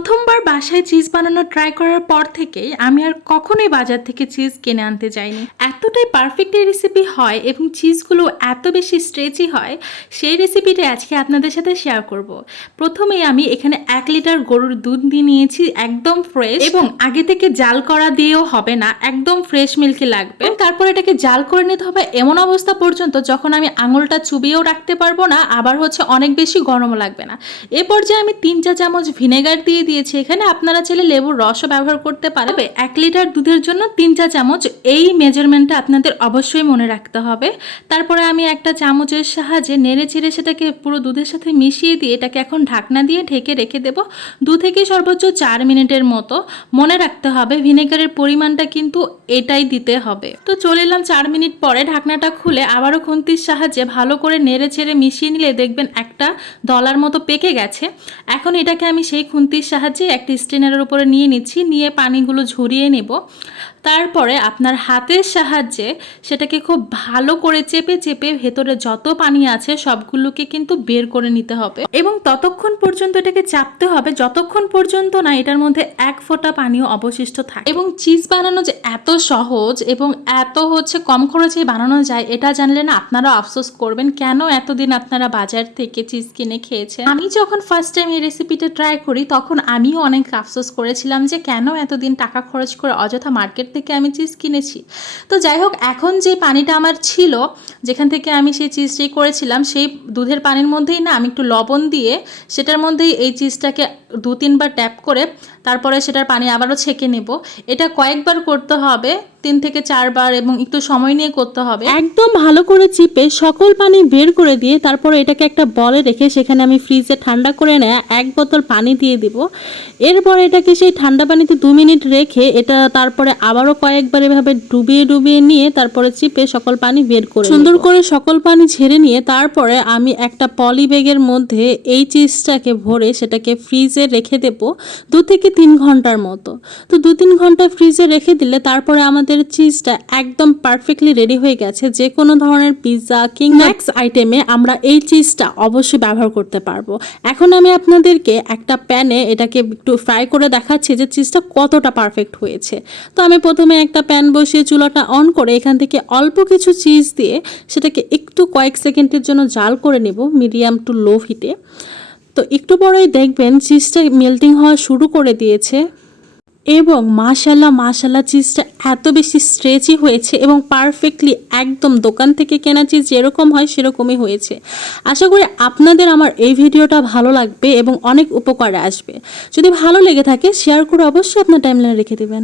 প্রথমবার বাসায় চিজ বানানো ট্রাই করার পর থেকেই আমি আর কখনোই বাজার থেকে চিজ কিনে আনতে যাইনি। এতটাই পারফেক্ট এই রেসিপি হয় এবং চিজগুলো এত বেশি স্ট্রেচি হয়, সেই রেসিপিটা আজকে আপনাদের সাথে শেয়ার করব। প্রথমেই আমি এখানে এক লিটার গরুর দুধ দিয়ে নিয়েছি একদম ফ্রেশ এবং আগে থেকে জাল করা দিয়েও হবে না, একদম ফ্রেশ মিল্কি লাগবে। তারপর এটাকে জাল করে নিতে হবে এমন অবস্থা পর্যন্ত যখন আমি আঙুলটা চুবিয়েও রাখতে পারব না, আবার হচ্ছে অনেক বেশি গরমও লাগবে না। এ পর্যায়ে আমি তিন চা চামচ ভিনেগার দিয়ে দিয়েছি এখানে। আপনারা চাইলে লেবুর রসও ব্যবহার করতে পারবে। এক লিটার দুধের জন্য তিন চা চামচ এই মেজারমেন্টটা আপনাদের অবশ্যই মনে রাখতে হবে। তারপরে আমি একটা চামচের সাহায্যে নেড়ে চেড়ে সেটাকে পুরো দুধের সাথে মিশিয়ে দিয়ে এটাকে এখন ঢাকনা দিয়ে ঢেকে রেখে দেব। দু থেকে সর্বোচ্চ চার মিনিটের মতো মনে রাখতে হবে, ভিনেগারের পরিমাণটা কিন্তু এটাই দিতে হবে। তো চলে এলাম চার মিনিট পরে ঢাকনাটা খুলে আবারও খুন্তির সাহায্যে ভালো করে নেড়ে চেড়ে মিশিয়ে নিলে দেখবেন একটা দলার মতো পেকে গেছে। এখন এটাকে আমি সেই খুন্তির সাহায্যে একটা স্টেনারের উপরে নিয়ে নিচ্ছি, নিয়ে পানিগুলো ঝরিয়ে নেব। তারপরে আপনার হাতের সাহায্যে সেটাকে খুব ভালো করে চেপে চেপে ভেতরে যত পানি আছে সবগুলোকে কিন্তু বের করে নিতে হবে। এবং ততক্ষণ পর্যন্ত এটাকে চাপতে হবে। যতক্ষণ পর্যন্ত না এটার মধ্যে এক ফোঁটা পানিও অবশিষ্ট থাকে। এবং চিজ বানানো যে এত সহজ এবং এত হচ্ছে কম খরচে বানানো যায়, এটা জানলে না আপনারা আফসোস করবেন, কেন এতদিন আপনারা বাজার থেকে চিজ কিনে খেয়েছেন? আমি যখন ফার্স্ট টাইম এই রেসিপিটা ট্রাই করি, তখন আমিও অনেক আফসোস করেছিলাম যে কেন এতদিন টাকা খরচ করে অযথা মার্কেট থেকে আমি চিজ কিনেছি। তো যাই হোক এখন যে পানিটা আমার ছিল, যেখান থেকে আমি সেই চিজটি করেছিলাম, সেই দুধের পানির মধ্যেই না আমি একটু লবণ দিয়ে সেটার মধ্যেই এই চিজটাকে দু তিনবার ট্যাপ করে তারপরে সেটার পানি আবারও ছেঁকে নেব। এটা কয়েকবার করতে হবে। তিন থেকে চারবার এবং একটু সময় নিয়ে করতে হবে। একদম ভালো করে চিপে সকল পানি বের করে দিয়ে তারপরে এটাকে একটা বলে রেখে সেখানে আমি ফ্রিজে ঠান্ডা করে নেয় এক বোতল পানি দিয়ে দিব। এরপর এটাকে সেই ঠান্ডা পানিতে দু মিনিট রেখে এটা তারপরে আবারও কয়েকবার এভাবে ডুবিয়ে ডুবিয়ে নিয়ে তারপরে চিপে সকল পানি বের করে সুন্দর করে সকল পানি ঝেড়ে নিয়ে তারপরে আমি একটা পলি ব্যাগের মধ্যে এই চিজটাকে ভরে সেটাকে ফ্রিজে রেখে দেব দু থেকে তিন ঘণ্টার মতো। তো দু তিন ঘণ্টা ফ্রিজে রেখে দিলে তারপরে আমাদের চিজটা একদম পারফেক্টলি রেডি হয়ে গেছে। যে কোনো ধরনের পিৎজা কিং ম্যাক্স আইটেমে আমরা এই চিজটা অবশ্যই ব্যবহার করতে পারব। এখন আমি আপনাদেরকে একটা প্যানে এটাকে একটু ফ্রাই করে দেখাচ্ছি যে চিজটা কতটা পারফেক্ট হয়েছে। তো আমি প্রথমে একটা প্যান বসিয়ে চুলাটা অন করে এখান থেকে অল্প কিছু চিজ দিয়ে সেটাকে একটু কয়েক সেকেন্ডের জন্য জাল করে নেব মিডিয়াম টু লো হিটে তো একটু পরেই দেখবেন চিজটা মেল্টিং হওয়া শুরু করে দিয়েছে। এবং মাশাল্লাহ মাশাল্লাহ চিজটা এত বেশি স্ট্রেচি হয়েছে এবং পারফেক্টলি একদম দোকান থেকে কেনা চিজ যেরকম হয় সেরকমই হয়েছে। আশা করি আপনাদের আমার এই ভিডিওটা ভালো লাগবে এবং অনেক উপকারে আসবে। যদি ভালো লেগে থাকে শেয়ার করে অবশ্যই আপনার টাইমলাইনে রেখে দেবেন।